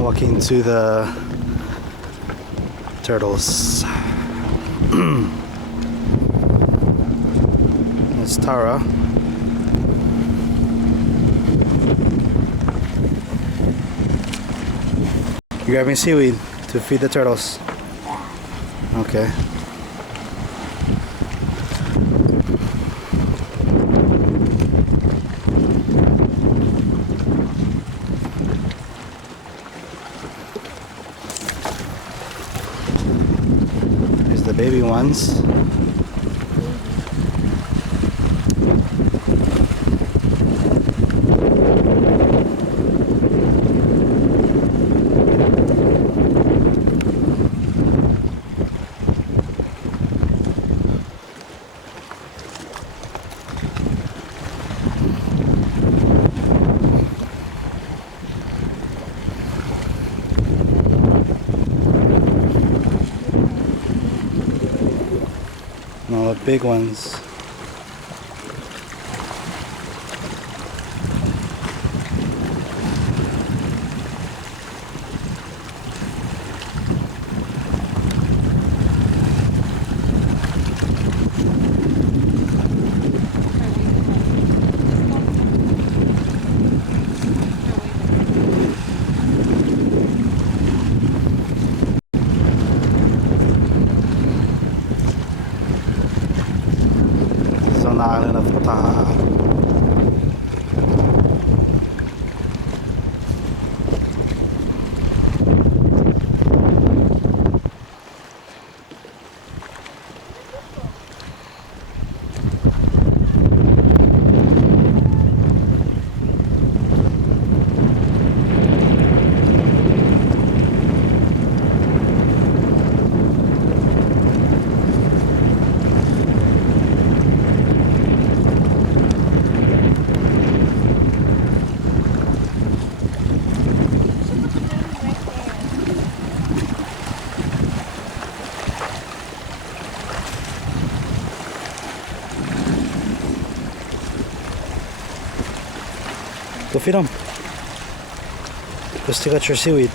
walking to the turtles. It's Tara. You're grabbing seaweed to feed the turtles. Okay. Here's the baby ones. No, the big ones. It's on the island of Taha. Go feed them. Go stick out your seaweed.